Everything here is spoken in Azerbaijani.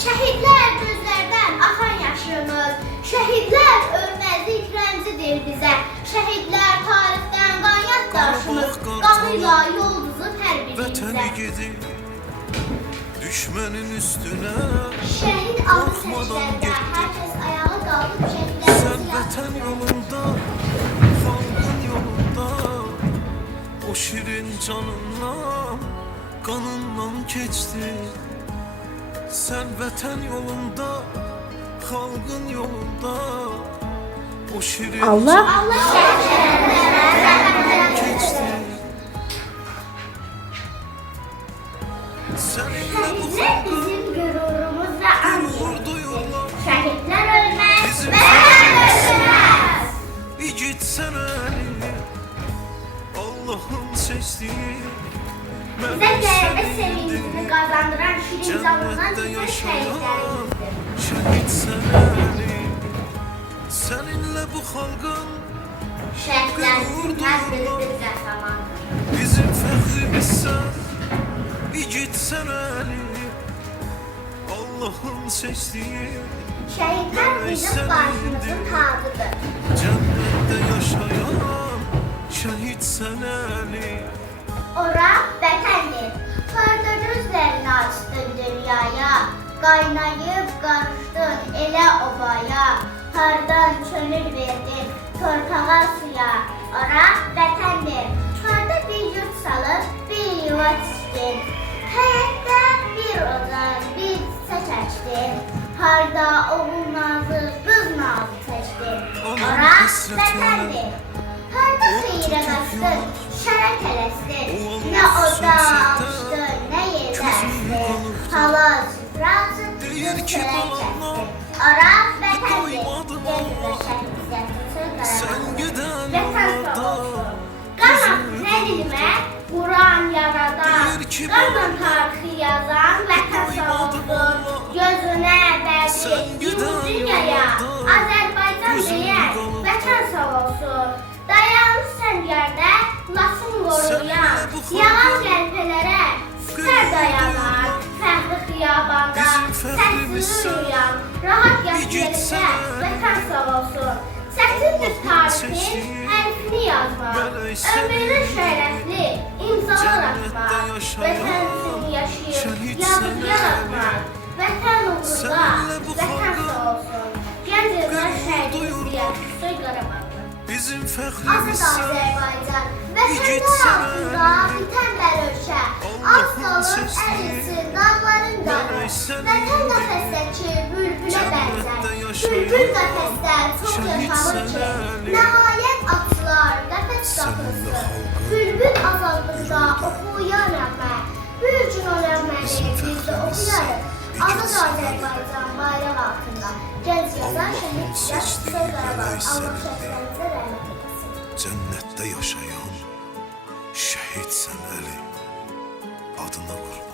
Şəhidlər gözlərdən axan yaşımız, şəhidlər ölməzlik rəmzidir bizə. Şəhidlər tarixdən qan yaddaşımız, qanıyla yolduzu hər birimizə. Düşmənin üstünə Şəhid adı səçlərdə hər kəs ayağa qalıb şəhidlər. Sən vətən yolunda, xalqın yolunda, o şirin canından, qanından keçdi. Sen vətən yolunda, xalqın yolunda, o şirin Allah şəhidlərdən keçdi. Səninlə bu Şəhidlər xalqın bizim qürurumuz və anımız. duyurlar. Şəhidlər ölməz, Bizim vətən ölməz. İgid sənəni, Allah'ın seçdiyi. Bizə qələbə sevincini qazandıran şirin canından Cənnətdə bizim yaşayan şəhidlərimizdir. şəhid sənəni, səninlə bu xalqın Şəhidlər bizim hər birimiz qəhrəmandır. bizim fəxrimizsən, igid sənəni, Allah'ın seçdiyi. Şəhidlər bizim başımızın tacıdır. Cənnətdə yaşayan şəhid sənəni. Ora vətəndir. Harda gözlərini açdın dünyaya, qaynayıb qarışdın elə obaya. Hardan könül verdin torpağa suya, ora vətəndir. Harda bir yurt salıb bir yuva tikdin, həyətdə bir ocaq, bir çiçək əkdin. Harda oğul nazı, qız nazı seçdin, ora vətəndir. Harda xeyrə qaçdın, şərə tələsdin, nə oda almışdın, nə yerdə əsdin. Halal süfrə açıb, qız çörək kəsdin, ora vətəndir. Gəlirlə şəhidsiyyətin söz Sən qaramandır. gedən Vətən sağ yolda olsun. Qanat nəlimə, Quran yaradan, qanın tarixi yazan vətən sağ olsun. Gözünə bəzi, yumur dünyaya, Azərbaycan deyən vətən sağ olsun. Dayanırsan yerdə, lasın qoruyan, yalan qəlpələrə sər dayanan, fəxri xiyabanda, səsiz uyuyan, rahat yaşayırsa vətən sağ olsun. Səsindir tarixin hərfini yazmaq, ömrünün şərəfli imzalar atmaq, vətən üçün yaşayıb yazıqlar atmaq, vətən uğrunda vətən sağ olsun. Gənc yıllar şəhidimizdir, Soy Qarabağdır. bizim Azad fəxrimizsən, Azərbaycan, vətənlər altında bitən bər ölkə, az qalır ərilsin dağların qanı, vətən nəfəsdəki bülbülə bənzər, bülbül qəfəsdə çox yaşanır ki, nəhayət açılar qəfəs qapısı, bülbül azadlıqda oxuyan rəhmət, bu gün o rəhməni biz də oxuyarıq, Azad Azərbaycan bayraq altında, gənc yazar şəhid Soy Qarabağ, Allah şəhidlərimizə rəhmət etsin. cənnətdə yaşayan şəhid sənəli, adına qurban.